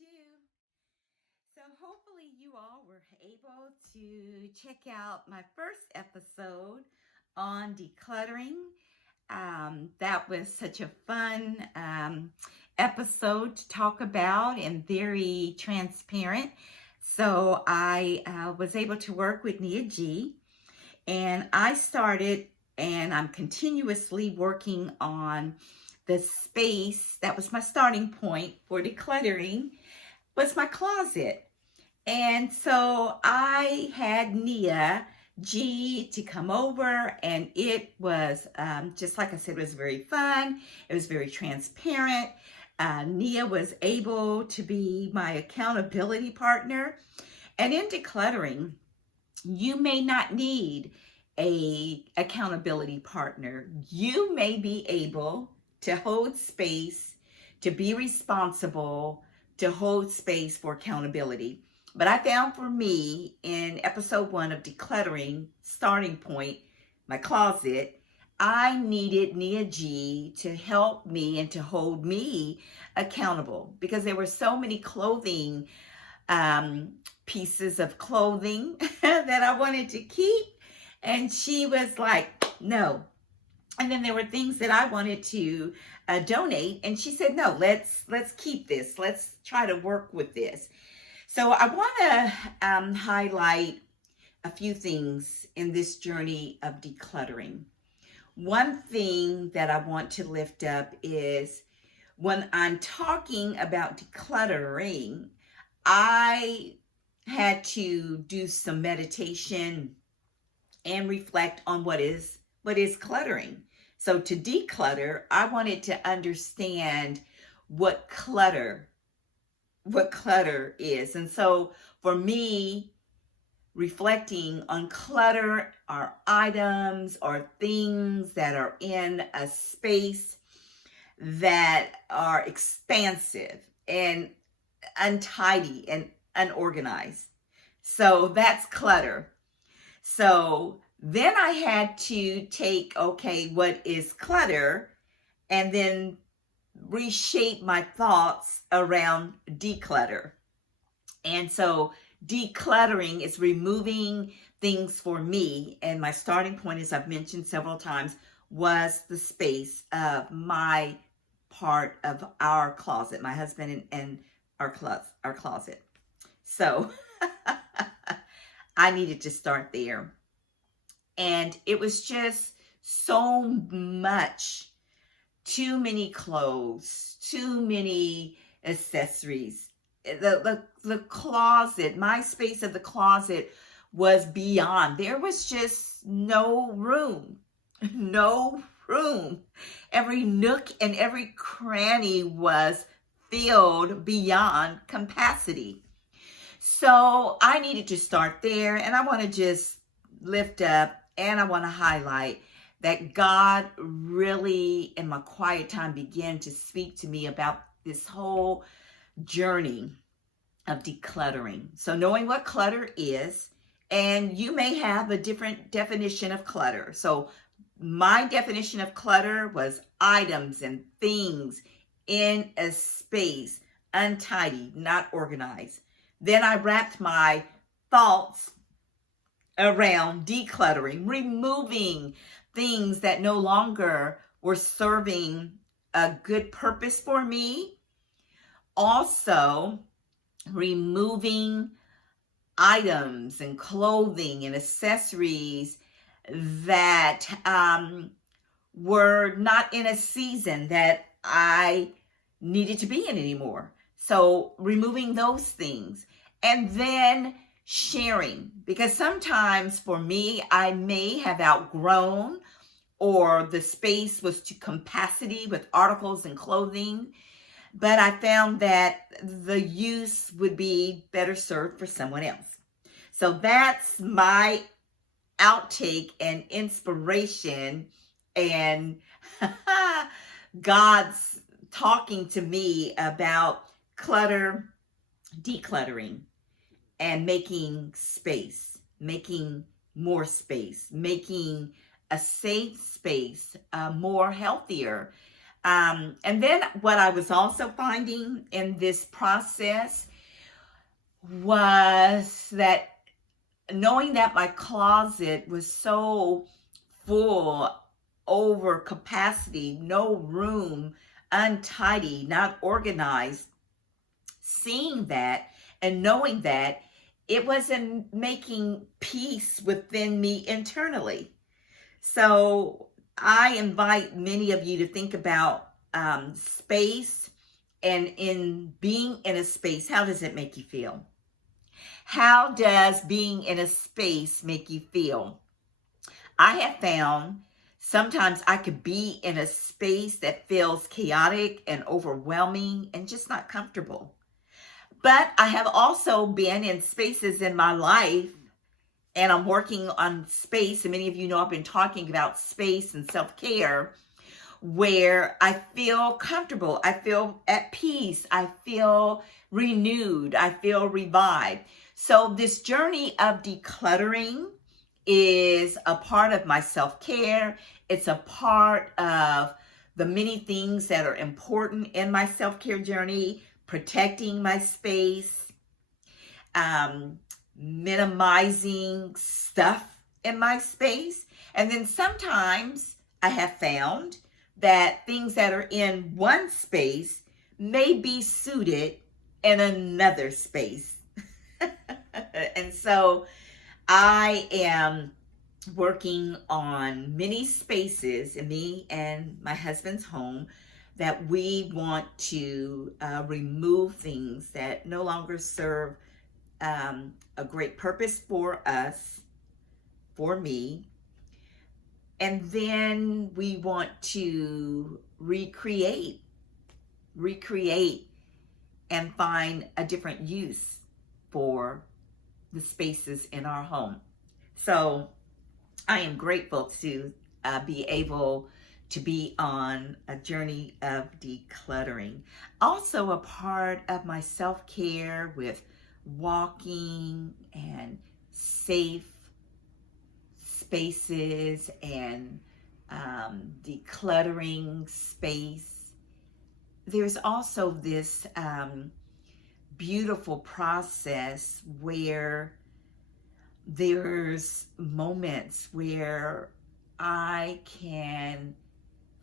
2. So hopefully you all were able to check out my first episode on decluttering. That was such a fun episode to talk about and very transparent. So I was able to work with Nia G, and I started and I'm continuously working on the space. That was my starting point for decluttering, was my closet. And so I had Nia G to come over, and it was just like I said, it was very fun. It was very transparent. Nia was able to be my accountability partner. And in decluttering, you may not need a accountability partner. You may be able to hold space, to be responsible, to hold space for accountability. But I found for me in episode 1 of decluttering, starting point, my closet, I needed Nia G to help me and to hold me accountable, because there were so many clothing pieces of clothing that I wanted to keep, and she was like, no. And then there were things that I wanted to donate, and she said, no, let's keep this. Let's try to work with this. So I want to highlight a few things in this journey of decluttering. One thing that I want to lift up is when I'm talking about decluttering, I had to do some meditation and reflect on what is cluttering. So to declutter, I wanted to understand what clutter is. And so for me, reflecting on clutter are items or things that are in a space that are expansive and untidy and unorganized. So that's clutter. So then I had to take, okay, what is clutter, and then reshape my thoughts around declutter. And so decluttering is removing things for me. And my starting point, as I've mentioned several times, was the space of my part of our closet, my husband and our closet. So I needed to start there. And it was just so much, too many clothes, too many accessories. The closet, my space of the closet was beyond. There was just no room. Every nook and every cranny was filled beyond capacity. So I needed to start there, and I want to just lift up and I want to highlight that God really, in my quiet time, began to speak to me about this whole journey of decluttering. So knowing what clutter is, and you may have a different definition of clutter. So my definition of clutter was items and things in a space, untidy, not organized. Then I wrapped my thoughts around decluttering, removing things that no longer were serving a good purpose for me. Also, removing items and clothing and accessories that were not in a season that I needed to be in anymore. So removing those things, and then sharing, because sometimes for me, I may have outgrown, or the space was to capacity with articles and clothing, but I found that the use would be better served for someone else. So that's my outtake and inspiration, and God's talking to me about clutter, decluttering, and making space, making more space, making a safe space more healthier, And then what I was also finding in this process was that knowing that my closet was so full, over capacity, no room, untidy, not organized, seeing that and knowing that, it wasn't making peace within me internally. So I invite many of you to think about space, and in being in a space, how does it make you feel? How does being in a space make you feel? I have found sometimes I could be in a space that feels chaotic and overwhelming and just not comfortable. But I have also been in spaces in my life, and I'm working on space, and many of you know I've been talking about space and self-care, where I feel comfortable, I feel at peace, I feel renewed, I feel revived. So this journey of decluttering is a part of my self-care. It's a part of the many things that are important in my self-care journey: protecting my space, minimizing stuff in my space. And then sometimes I have found that things that are in one space may be suited in another space. And so I am working on many spaces in me and my husband's home that we want to remove things that no longer serve a great purpose for us, for me. And then we want to recreate and find a different use for the spaces in our home. So I am grateful to be able to be on a journey of decluttering. Also a part of my self-care with walking and safe spaces and decluttering space. There's also this beautiful process where there's moments where I can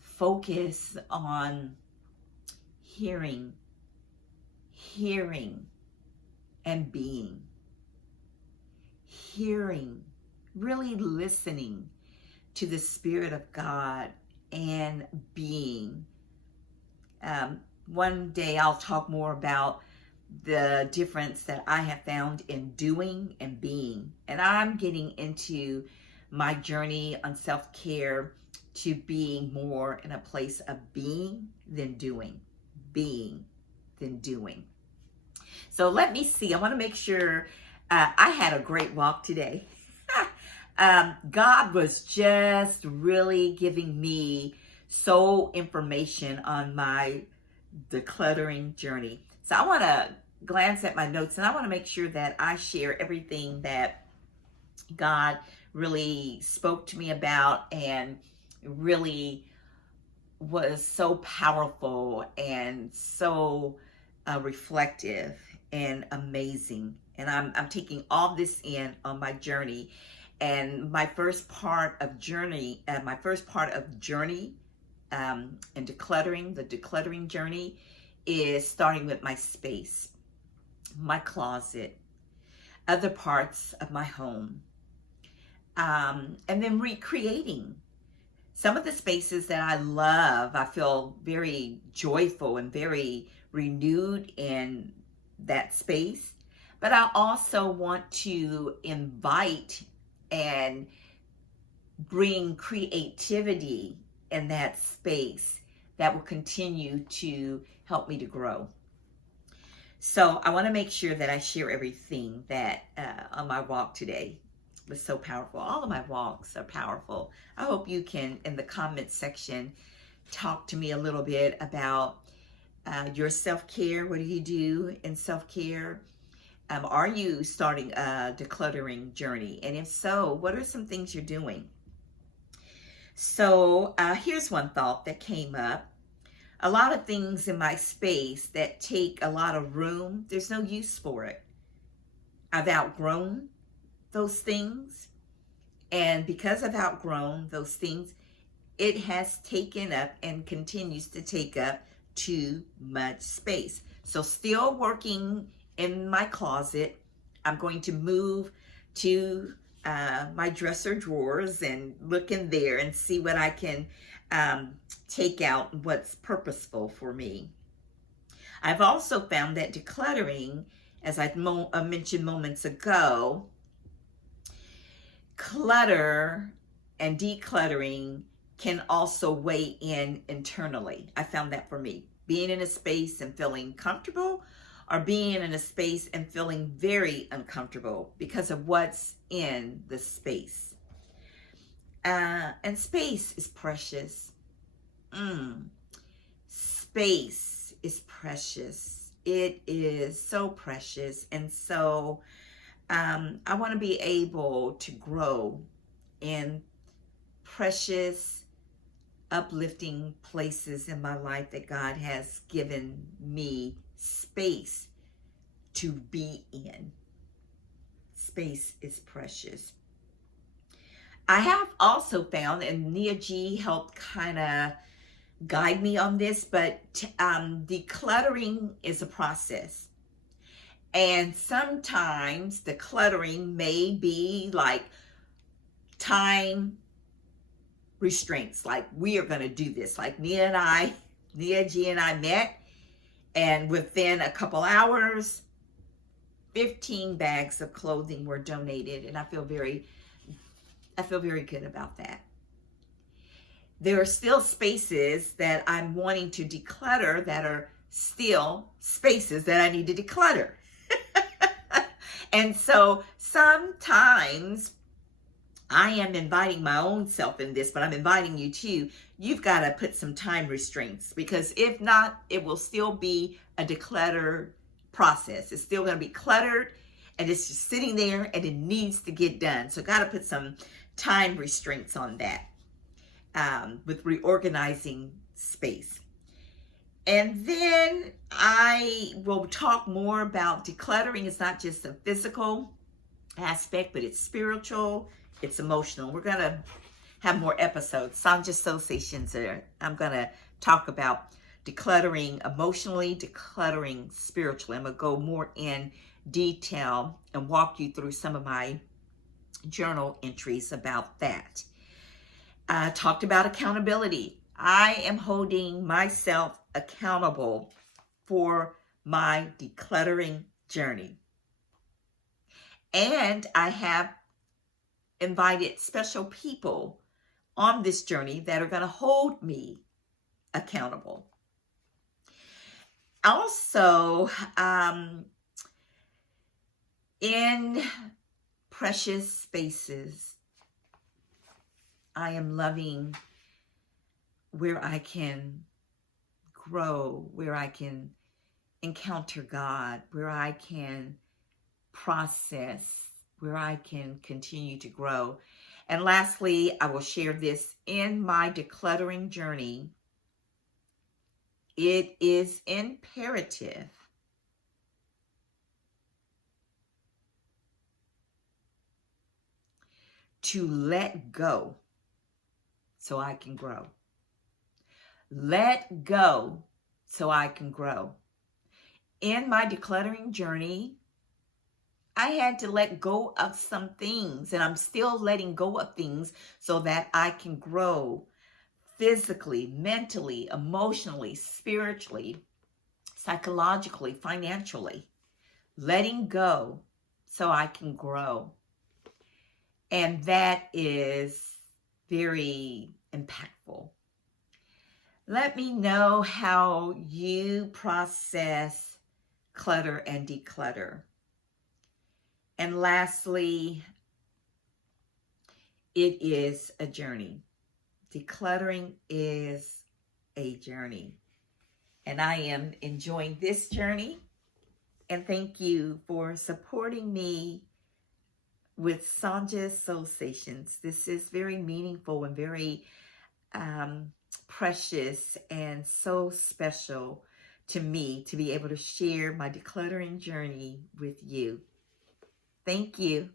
focus on hearing and being. Hearing, really listening to the Spirit of God and being. One day I'll talk more about the difference that I have found in doing and being. And I'm getting into my journey on self-care to being more in a place of being than doing. Being than doing. So let me see. I want to make sure I had a great walk today. God was just really giving me soul information on my decluttering journey. So I want to glance at my notes, and I want to make sure that I share everything that God really spoke to me about and really was so powerful and so reflective and amazing. And I'm taking all this in on my journey. And my first part of journey and decluttering, the decluttering journey, is starting with my space, my closet, other parts of my home, and then recreating some of the spaces that I love. I feel very joyful and very renewed in that space, but I also want to invite and bring creativity in that space that will continue to help me to grow. So I want to make sure that I share everything that on my walk today was so powerful. All of my walks are powerful. I hope you can, in the comment section, talk to me a little bit about your self-care. What do you do in self-care? Are you starting a decluttering journey? And if so, what are some things you're doing? So here's one thought that came up. a lot of things in my space that take a lot of room, there's no use for it. I've outgrown those things. And because I've outgrown those things, it has taken up and continues to take up too much space. So still working in my closet. I'm going to move to my dresser drawers and look in there and see what I can take out, what's purposeful for me. I've also found that decluttering, as I mentioned moments ago, clutter and decluttering can also weigh in internally. I found that for me. Being in a space and feeling comfortable, or being in a space and feeling very uncomfortable because of what's in the space. And space is precious. Space is precious. It is so precious. And so I want to be able to grow in precious, uplifting places in my life that God has given me space to be in. Space is precious. I have also found, and Nia G helped kind of guide me on this, but decluttering is a process. And sometimes decluttering may be like time restraints, like we are going to do this. Like Nia G and I met, and within a couple hours, 15 bags of clothing were donated, and I feel very good about that. There are still spaces that I'm wanting to declutter that are still spaces that I need to declutter. And so sometimes I am inviting my own self in this, but I'm inviting you too. You've got to put some time restraints, because if not, it will still be a declutter process. It's still going to be cluttered and it's just sitting there and it needs to get done. So got to put some time restraints on that with reorganizing space. And then I will talk more about decluttering. It's not just a physical aspect, but it's spiritual, it's emotional. We're going to have more episodes. Sonja Soulsations there. I'm going to talk about decluttering emotionally, decluttering spiritually. I'm going to go more in detail and walk you through some of my journal entries about that. I talked about accountability. I am holding myself accountable for my decluttering journey. And I have invited special people on this journey that are going to hold me accountable. Also, in precious spaces, I am loving where I can grow, where I can encounter God, where I can process, where I can continue to grow. And lastly, I will share this in my decluttering journey. It is imperative to let go so I can grow. Let go so I can grow. In my decluttering journey, I had to let go of some things, and I'm still letting go of things so that I can grow physically, mentally, emotionally, spiritually, psychologically, financially. Letting go so I can grow. And that is very impactful. Let me know how you process clutter and declutter. And lastly, it is a journey. Decluttering is a journey. And I am enjoying this journey. And thank you for supporting me with Sonja Soulsations. This is very meaningful and very precious and so special to me to be able to share my decluttering journey with you. Thank you.